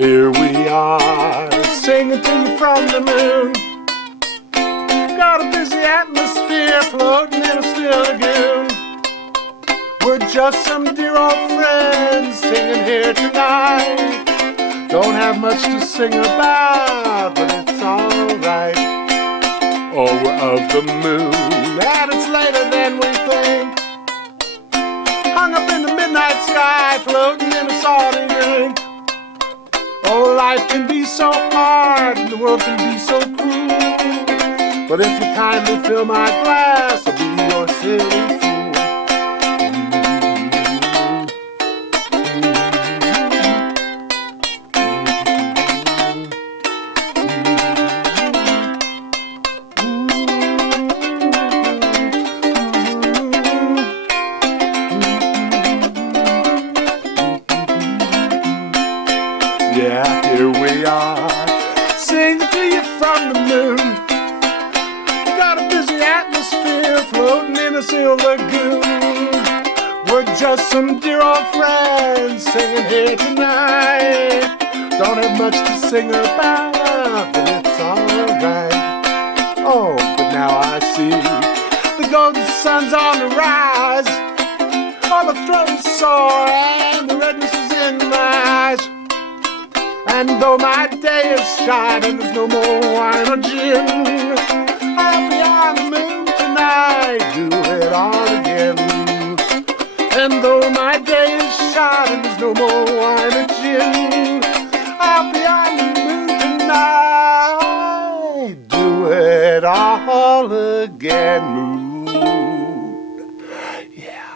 Here we are, singing to you from the moon. Got a busy atmosphere floating in a still lagoon. We're just some dear old friends singing here tonight. Don't have much to sing about, but it's alright. Oh, we're of the moon, and it's later than we think. Hung up in the midnight sky, floating in a salty drink. Oh, life can be so hard, and the world can be so cruel. But if you kindly fill my glass, I'll be your silly fool. Yeah, here we are, singing to you from the moon. Got a busy atmosphere floating in a silver lagoon. We're just some dear old friends singing here tonight. Don't have much to sing about, but it's alright. Oh, but now I see the golden sun's on the rise. Oh, my throat is sore and the redness is in my eyes. And though my day is shining, there's no more wine or gin. I'll be on the moon tonight, do it all again. And though my day is shining, there's no more wine or gin. I'll be on the moon tonight, do it all again. Moon, yeah.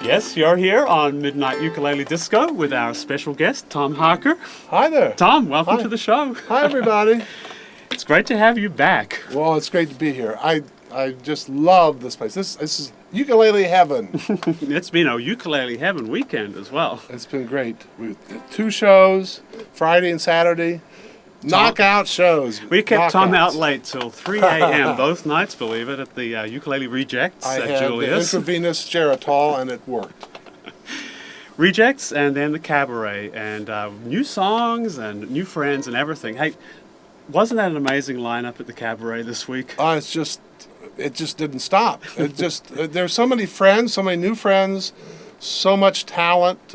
Yes, you're here on Midnight Ukulele Disco with our special guest, Tom Harker. Hi there. Tom, welcome Hi. to the show. Hi, everybody. It's great to have you back. Well, it's great to be here. I just love this place. This is ukulele heaven. It's been a ukulele heaven weekend as well. It's been great. We 2 shows, Friday and Saturday. Knockout shows. We kept Tom Knockouts. out late till 3 a.m. both nights, believe it, at the Ukulele Rejects I at had Julius. the intravenous Geritol, and it worked. Rejects and then the Cabaret and new songs and new friends and everything. Hey, wasn't that an amazing lineup at the Cabaret this week? It just didn't stop. There's so many friends, so many new friends, so much talent.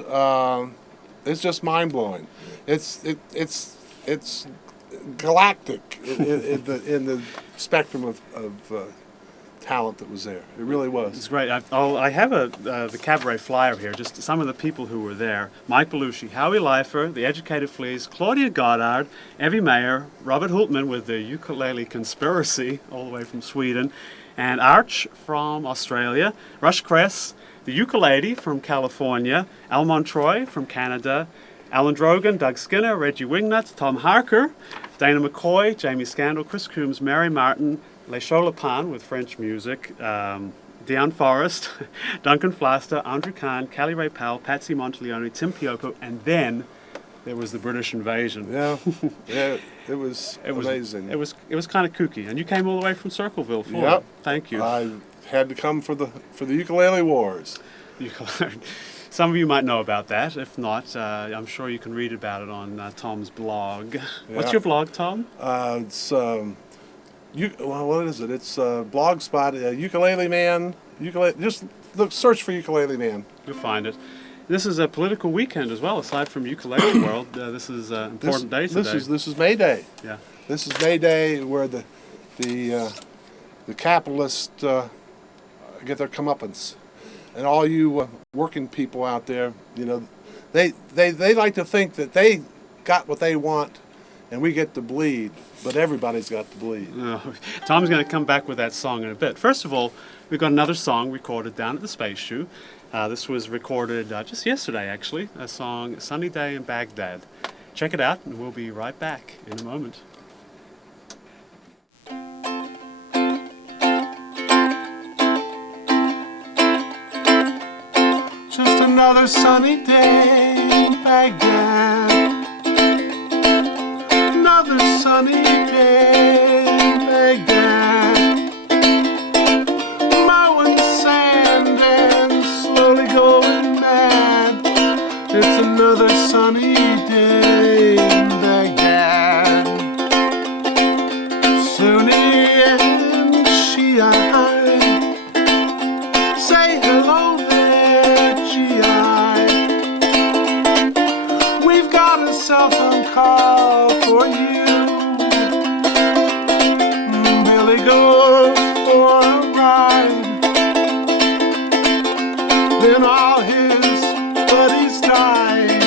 It's just mind blowing. It's galactic in the spectrum of talent that was there. It really was. It's great. I have the cabaret flyer here, just some of the people who were there. Mike Belushi, Howie Leifer, The Educated Fleas, Claudia Goddard, Evie Mayer, Robert Hultman with the Ukulele Conspiracy, all the way from Sweden, and Arch from Australia, Rush Kress, the Ukulele from California, Al Montroy from Canada, Alan Drogan, Doug Skinner, Reggie Wingnut, Tom Harker, Dana McCoy, Jamie Scandal, Chris Coombs, Mary Martin, Les Cholapan with French music, Dion Forrest, Duncan Flaster, Andrew Kahn, Callie Ray Powell, Patsy Monteleone, Tim Piocco, and then there was the British invasion. Yeah, yeah, it was amazing. It was kind of kooky, and you came all the way from Circleville for Yep. it. Thank you. I had to come for the ukulele wars. Some of you might know about that. If not, I'm sure you can read about it on Tom's blog. What's your blog, Tom? It's what is it? It's Blogspot, Ukulele Man. Just search for Ukulele Man. You'll find it. This is a political weekend as well. Aside from Ukulele World, this is an important day today. This is May Day. Yeah. This is May Day, where the capitalists get their comeuppance, and all you working people out there, you know, they like to think that they got what they want, and we get to bleed, but everybody's got to bleed. Tom's going to come back with that song in a bit. First of all, we've got another song recorded down at the Space Shoe. This was recorded just yesterday, actually, a song, Sunny Day in Baghdad. Check it out, and we'll be right back in a moment. Just another sunny day in Baghdad. Another sunny day in Baghdad. Mowing sand and slowly going mad. It's another sunny day in Baghdad. Sunni and Shia say hello there, GI. We've got a cell phone call for you. Billy goes for a ride. Then all his buddies died.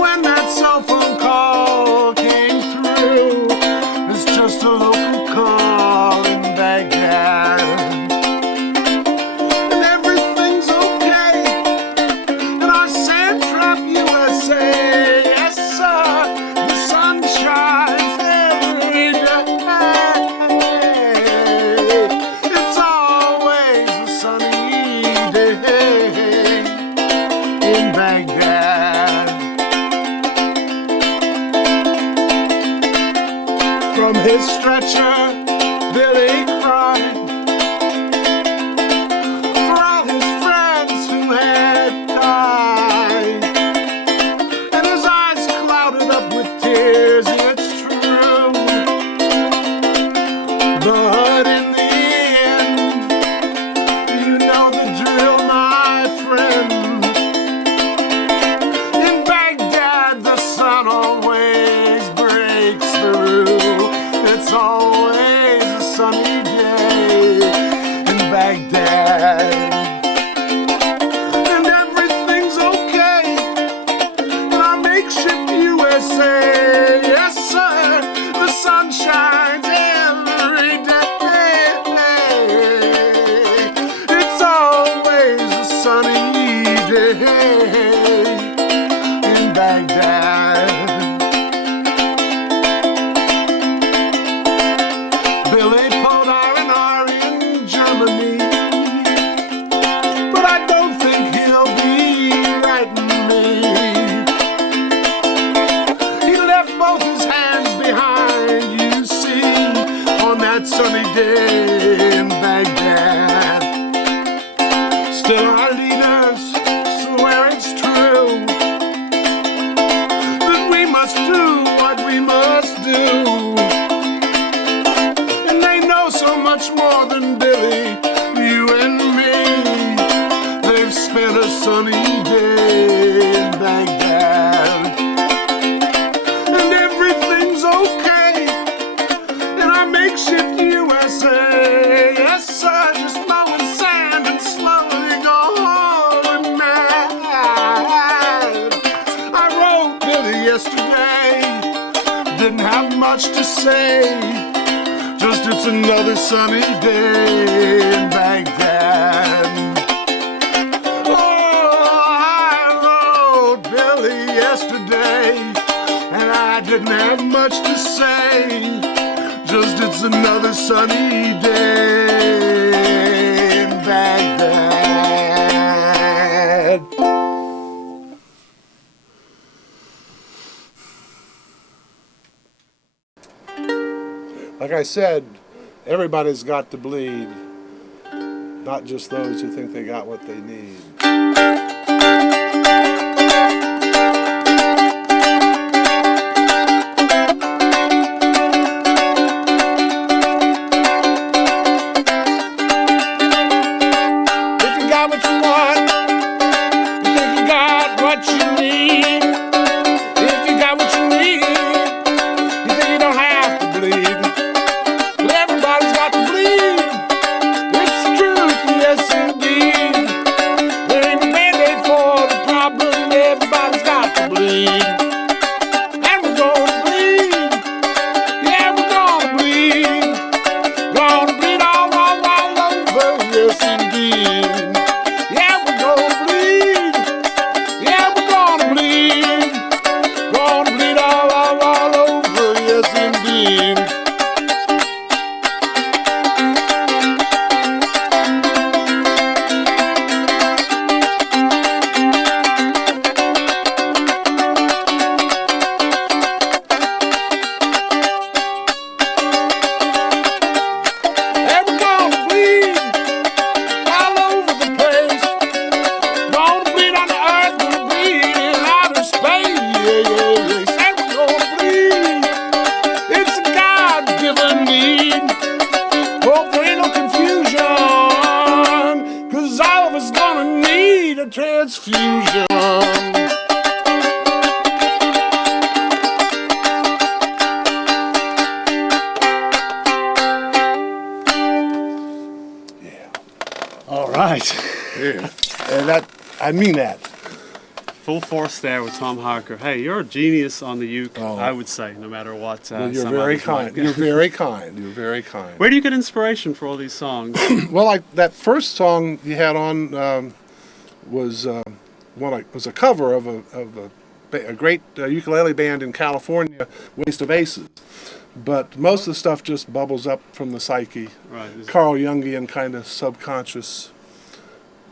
When that cell phone call came through, it's just a local call in Baghdad. And everything's okay in our sand trap USA. Yes, sir, the sun shines every day. It's always a sunny day in Baghdad. From his stretcher, Billy cried for all his friends who had died. And his eyes clouded up with tears, it's true. But in the end, you know the drill, my friend. In Baghdad, the sun always breaks through. It's always a sunny day in Baghdad. And everything's okay in our makeshift USA. Yes, sir, the sun shines every day. It's always a sunny day in Baghdad. Billy pulled R&R in Germany, but I don't think he'll be writing me. He left both his hands behind, you see, on that sunny day in Baghdad. Still our leaders swear it's true that we must do what we must do. And they know so much more than Billy, you and me. They've spent a sunny day in Baghdad. And everything's okay in our makeshift USA. much to say. Just it's another sunny day in Baghdad. Oh, I wrote Billy yesterday, and I didn't have much to say. Just it's another sunny day in Baghdad. Like I said, everybody's got to bleed, not just those who think they got what they need. If you got what you want, you think you got what you need. If you got what you need, you think you don't have to bleed. Everybody's got to bleed. It's the truth, yes indeed. There ain't a band-aid for the problem. Everybody's got to bleed. And we're gonna bleed. Yeah, we're gonna bleed. Gonna bleed all over, yes indeed. Yeah, we're gonna bleed. Yeah, we're gonna bleed. Gonna bleed all over, yes indeed. Transfusion. All right. Yeah. And that, I mean that. Full force there with Tom Harker. Hey, you're a genius on the uke, I would say, no matter what. Well, you're some very others kind. might. You're very kind. You're very kind. Where do you get inspiration for all these songs? Well, like that first song you had on was was a cover of a great ukulele band in California, Waste of Aces. But most of the stuff just bubbles up from the psyche. Right. Carl Jungian kind of subconscious.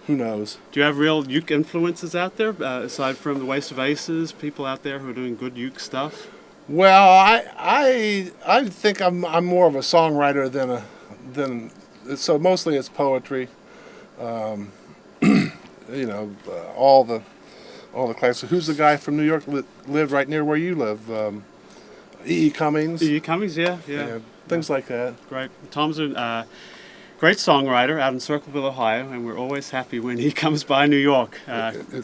Who knows? Do you have real uke influences out there, aside from the Waste of Aces, people out there who are doing good uke stuff? Well, I think I'm more of a songwriter than so mostly it's poetry. You know, all the classics. Who's the guy from New York that lived right near where you live? E. Cummings. E. Cummings, yeah. Things like that. Great. Tom's a great songwriter out in Circleville, Ohio, and we're always happy when he comes by New York.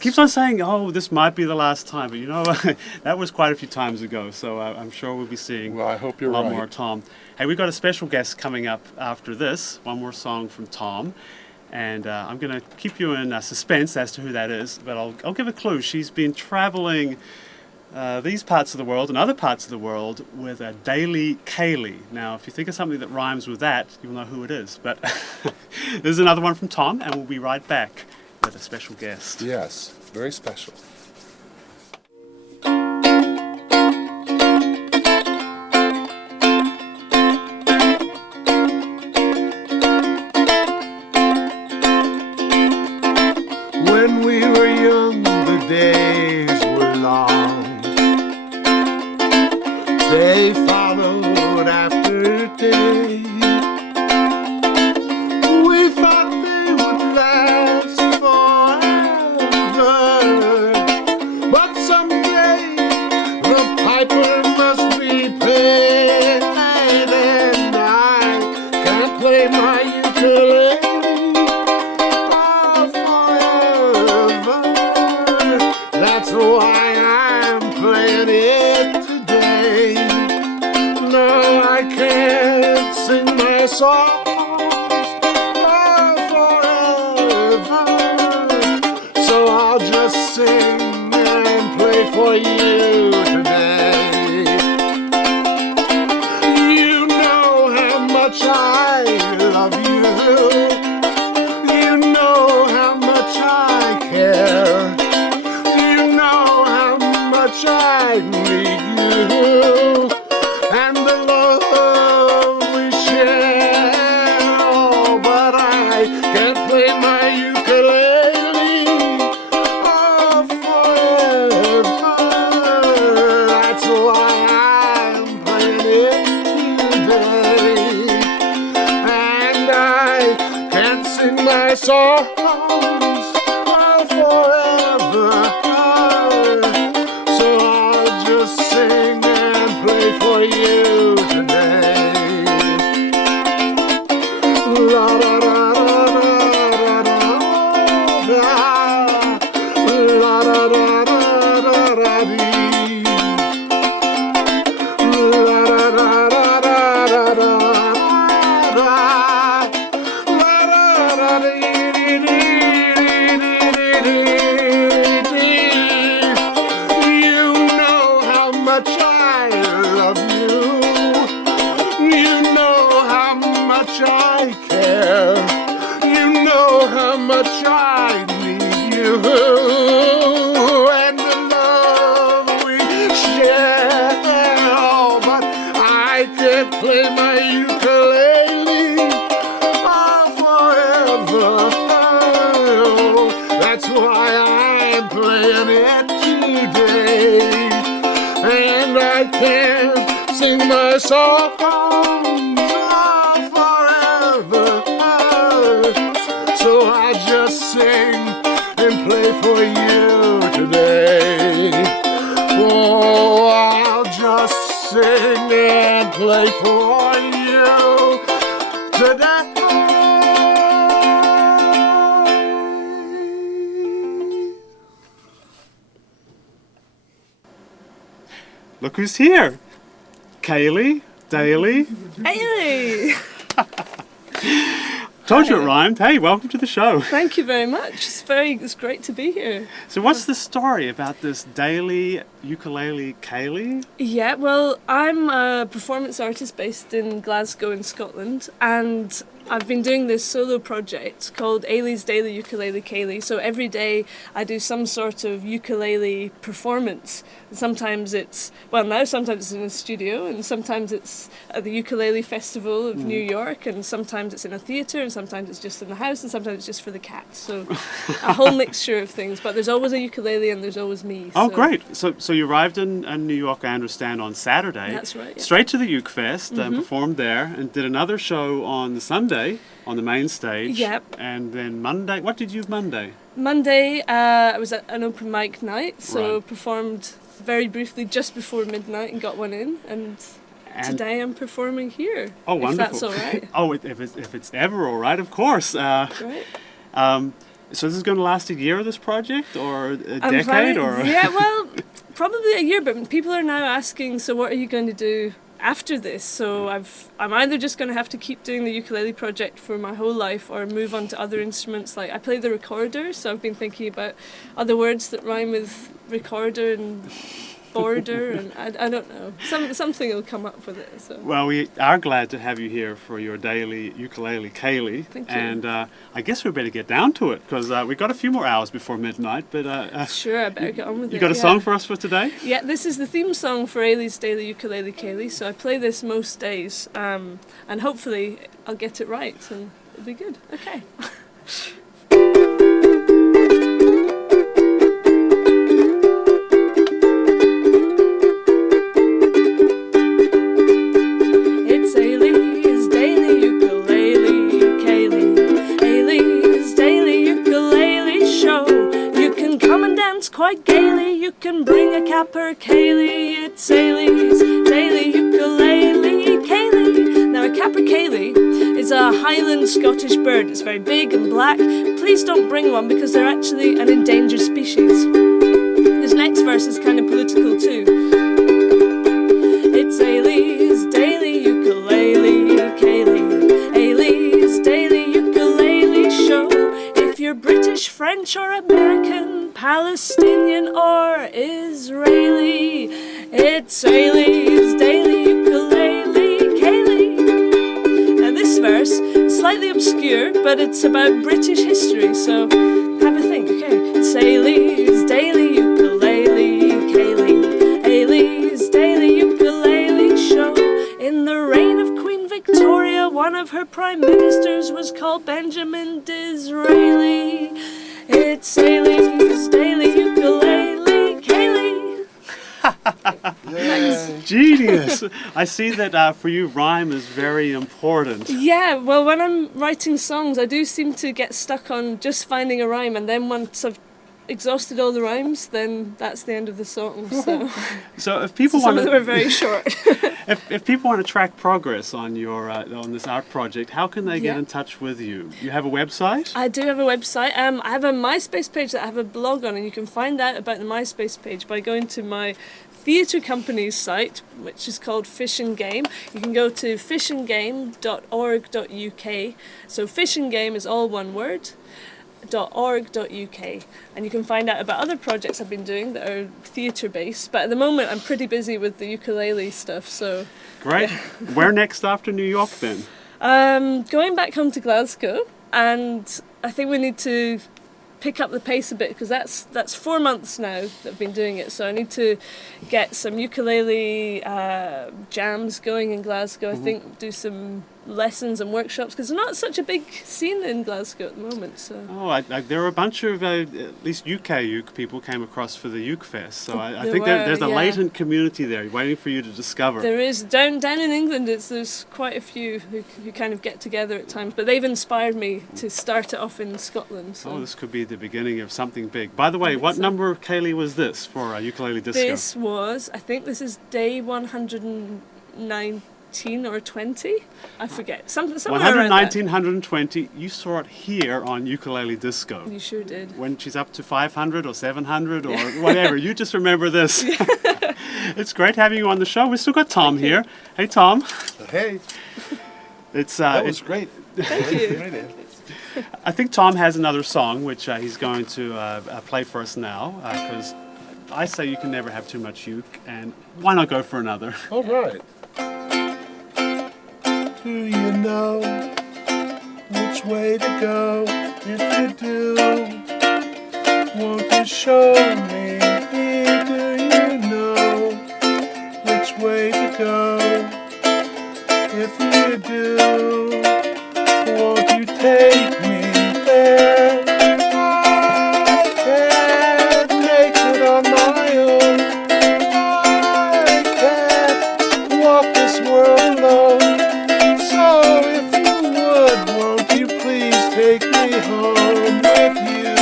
Keeps on saying, "Oh, this might be the last time," but you know, that was quite a few times ago. So I'm sure we'll be seeing I hope you're a lot right. more Tom. Hey, we've got a special guest coming up after this. One more song from Tom. And I'm going to keep you in suspense as to who that is, but I'll give a clue. She's been traveling these parts of the world and other parts of the world with a daily Kaylee. Now, if you think of something that rhymes with that, you'll know who it is. But this is another one from Tom, and we'll be right back with a special guest. Yes, very special. When we were young, the days were long. They followed after day. We thought they would last forever, but someday the piper must be paid, and I can't play my ukulele. That's why I'm playing it today. No, I can't sing my songs forever, so I'll just sing and play for you today. songs are forever. So I'll just sing and play for you today. La da da da da da da, la da da da da da dee, la da da da da da da, la da da dee dee dee dee dee. You know how much I love you. You know how much I care. You know how much I need you. And the love we share. Oh, but I can't play my ukulele forever. That's why I'm playing it today. And I can't sing my songs forever. So I just sing and play for you today. Oh, I'll just sing and play for you today. Look who's here. Kaylee, Daly. Eilidh! Told you it rhymed. Hey, welcome to the show. Thank you very much. It's great to be here. So what's the story about this Daly ukulele Kaylee? Yeah, well, I'm a performance artist based in Glasgow in Scotland, and I've been doing this solo project called Eilidh's Daily Ukulele Kaylee. So every day I do some sort of ukulele performance. And sometimes it's in a studio, and sometimes it's at the Ukulele Festival of New York, and sometimes it's in a theatre, and sometimes it's just in the house, and sometimes it's just for the cats. So a whole mixture of things. But there's always a ukulele and there's always me. Oh, great. So you arrived in New York, I understand, on Saturday. That's right, yeah. Straight to the Uke Fest, and performed there, and did another show on the Sunday on the main stage. Yep. And then Monday, what did you do Monday? Monday, I was at an open mic night, so Right. performed very briefly just before midnight and got one in, and today I'm performing here. Oh, wonderful. If that's all right. Oh, if it's ever all right, of course. Great. So this is going to last a year, this project, or a I'm decade, planning- or? Yeah, well, probably a year, but people are now asking, so what are you going to do after this? So I'm either just going to have to keep doing the ukulele project for my whole life, or move on to other instruments. Like I play the recorder, so I've been thinking about other words that rhyme with recorder and border, and I don't know. Something will come up with it. So. Well, we are glad to have you here for your daily ukulele Kaylee. Thank you. And I guess we better get down to it, because we've got a few more hours before midnight. But Sure, I better get on with it. you got a song for us for today? Yeah, this is the theme song for Eilidh's Daily Ukulele Kaylee, so I play this most days, and hopefully I'll get it right, and it'll be good. Okay. It's Eilidh's Daily Ukulele Kaylee, Eilidh's Daily Ukulele Show. You can come and dance quite gaily, you can bring a capper Kaylee. It's Eilidh's Daily Ukulele Kaylee. Now a capercaillie is a Highland Scottish bird. It's very big and black. Please don't bring one because they're actually an endangered species. This next verse is kind of political too. It's Eilidh's Daily Ukulele Kaylee, Eilidh's Daily Ukulele Show. If you're British, French or American, Palestinian or Israeli, it's Eilidh's Daily Ukulele Kaylee. Now this verse is slightly obscure, but it's about British history, so have a think, okay? It's Eilidh's Daily Ukulele Kaylee, Eilidh's Daily Ukulele Show. In the reign of Queen Victoria, one of her prime ministers was called Benjamin Disraeli. It's Eilidh's Daily Ukulele Kaylee. Yay. Genius. I see that for you, rhyme is very important. Yeah, well, when I'm writing songs, I do seem to get stuck on just finding a rhyme, and then once I've exhausted all the rhymes, then that's the end of the song. So, So if people some want of them are very short. if people want to track progress on your on this art project, how can they get Yeah. in touch with you? You have a website? I do have a website. I have a MySpace page that I have a blog on, and you can find out about the MySpace page by going to my theatre company's site, which is called Fish and Game. You can go to fishandgame.org.uk. So Fish and Game is all one word. .org.uk, and you can find out about other projects I've been doing that are theatre based, but at the moment I'm pretty busy with the ukulele stuff, so Great. Where next after New York then? going back home to Glasgow, and I think we need to pick up the pace a bit, because that's 4 months now that I've been doing it, so I need to get some ukulele jams going in Glasgow. I think do some lessons and workshops, because there's not such a big scene in Glasgow at the moment. So Oh, there are a bunch of at least UK uke people came across for the Uke Fest, so I There think were, there's a yeah. latent community there waiting for you to discover. there is down in England. There's quite a few who kind of get together at times, but they've inspired me to start it off in Scotland. So. Oh, this could be the beginning of something big. By the way, what number of Kaylee was this for Ukulele Disco? This was, I think this is day 119 or 20. I forget. Somewhere around 119, 120. You saw it here on Ukulele Disco. that. You sure did. When she's up to 500 or 700 or whatever, you just remember this. It's great having you on the show. We've still got Tom here. Hey, Tom. Hey, It's that was great. Thank you. Great. I think Tom has another song which he's going to play for us now, because I say you can never have too much uke, and why not go for another? All right. Do you know which way to go? If you do, won't you show me? Do you know which way to go? If you do, won't you take me there? I can't make it on my own. I can't walk this world alone. So if you would, won't you please take me home with you?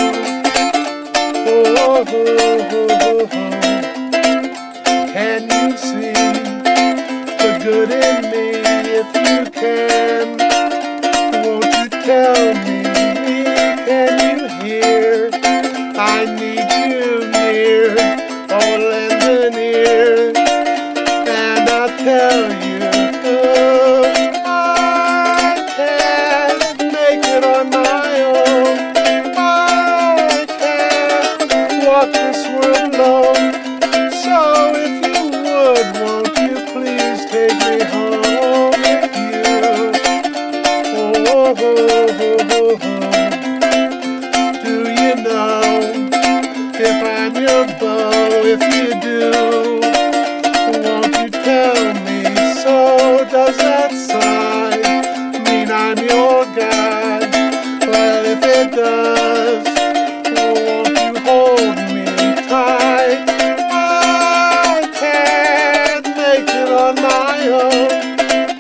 Oh, oh, oh, oh, oh. Can you see the good in me? If you can, won't you tell me? Can you hear? I need you near. Oh, lend an ear, and I'll tell you. I can't make it on my own. I can't walk this world alone. So if you would, won't you please take me home with you? Oh, oh, oh, oh, oh. Do you know if I'm your beau? If you do, won't you tell me so? Does that sign mean I'm your guy? Well, if it does, won't you hold me tight? I can't make it on my own.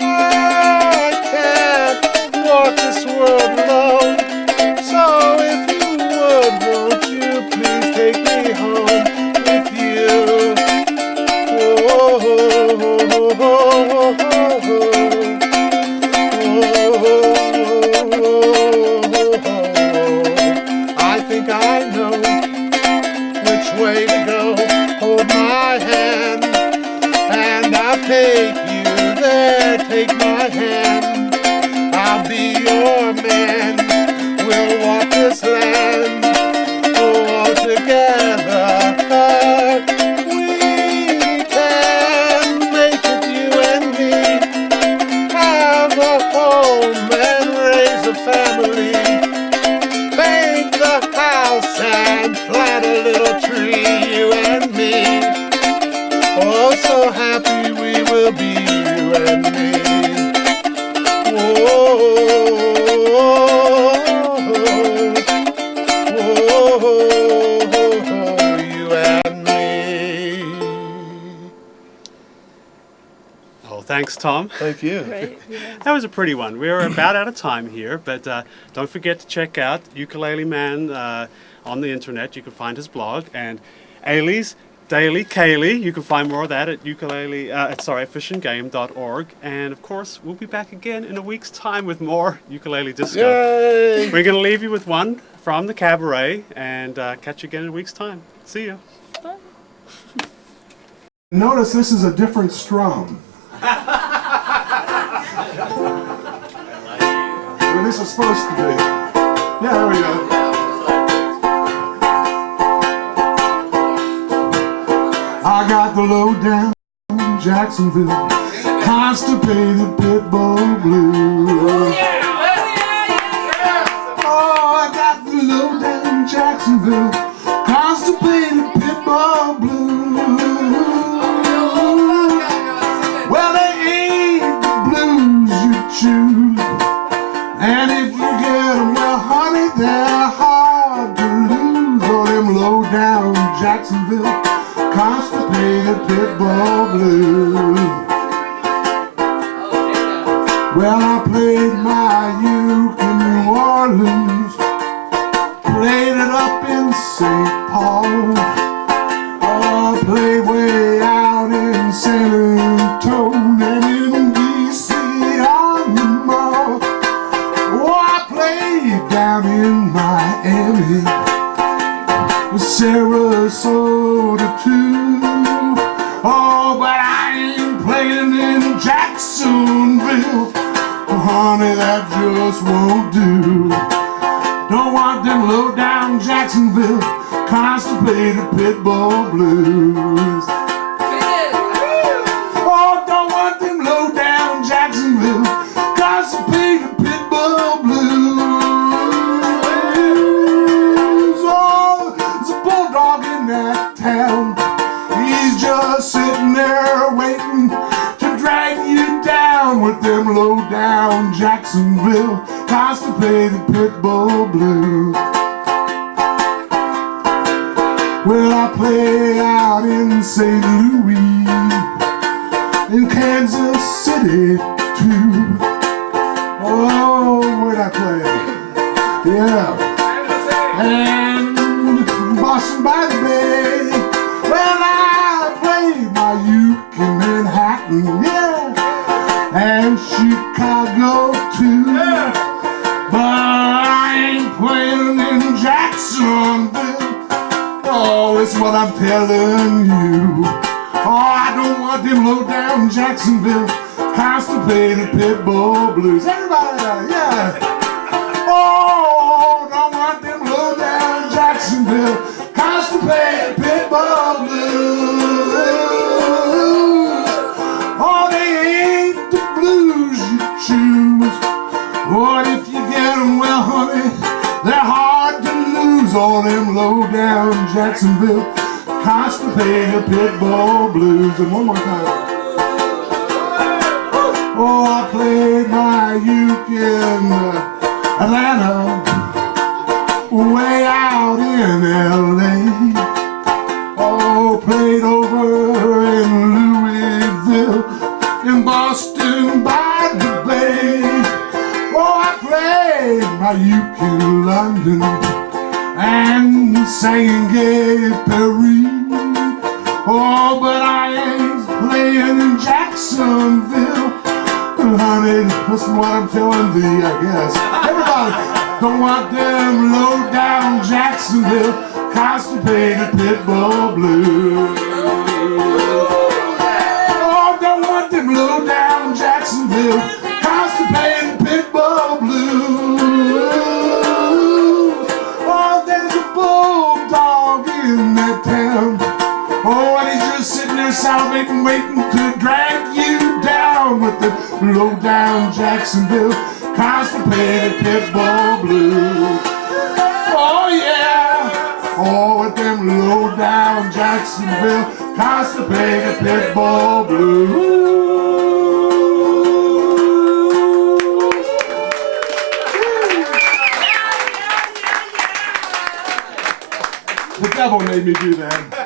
I can't walk this world alone. So if you would, won't you please take me home with you? Oh, oh, oh, oh, oh, I think I know which way to go. Hold my hand, and I'll take you there. Take my hand, I'll be your man. We'll walk this land, all together. We can make it, you and me. Have a home and raise a family. Paint the house and plant a little tree, you and me. Oh, so happy we will be, you and me. Tom. Thank you. Great. Yeah. That was a pretty one. We are about out of time here, but don't forget to check out Ukulele Man on the internet. You can find his blog, and Eilidh's Daily Kaylee. You can find more of that at fishandgame.org. And of course, we'll be back again in a week's time with more ukulele disco. Yay! We're going to leave you with one from the cabaret, and catch you again in a week's time. See you. Bye. Notice this is a different strum. Where this is supposed to be. Yeah, there we go. I got the low down Jacksonville, constipated pit bull blues. Oh, I got the low down Jacksonville, constipated pit bull blues. Well, they ain't the blues you choose, and if you get them, well, honey, they're hard to lose. Oh, them low down Jacksonville, constipated pit bull blues. Well, I played my uke in New Orleans, played it up in St. Paul. Oh, I played way out in San Antonio and in D.C. on the mall. Oh, I played down in Miami, Sarasota too. Oh, but I ain't playing in Jacksonville. Oh, honey, that just won't do. Don't want them low down Jacksonville, constipated pit bull blues. Oh, don't want them low down Jacksonville, constipated pit bull blues. Oh, there's a bulldog in that town. He's just sitting there waiting to drag you down with them low down Jacksonville, constipated pit bull blues. Well, I play out in St. Louis, in Kansas City too. Oh, where'd I play? Yeah. And Boston by the Bay. Well, I played my uke in Manhattan, yeah, and Chicago too. But I ain't playing in Jacksonville. Oh, it's what I'm telling you. Oh, I don't want them low down Jacksonville, constipated pit bull blues. Everybody, yeah. Oh, don't want them low down Jacksonville, constipated pit bull blues. Oh, they ain't the blues you choose. Oh, and if you get them, well, honey, they're hard to lose. All them low down Jacksonville, constipated pit bull blues. And one more time. Oh, I played my uke in Atlanta, way out in L.A. Oh, played over in Louisville, in Boston by the Bay. Oh, I played my uke in London and sang in Gay Paris. Oh, but I ain't playing in Jacksonville. Honey, listen what I'm telling thee, I guess. Everybody, don't want them low down Jacksonville, constipated pit bull blues. Oh, don't want them low down Jacksonville, constipated pit bull blues. Oh, there's a bulldog in that town. Oh, and he's just sitting there salivating, waiting to drag you down with the low down Jacksonville, constipated pit bull blues. Oh yeah, oh with them low down Jacksonville, constipated pit bull blues. The devil made me do that.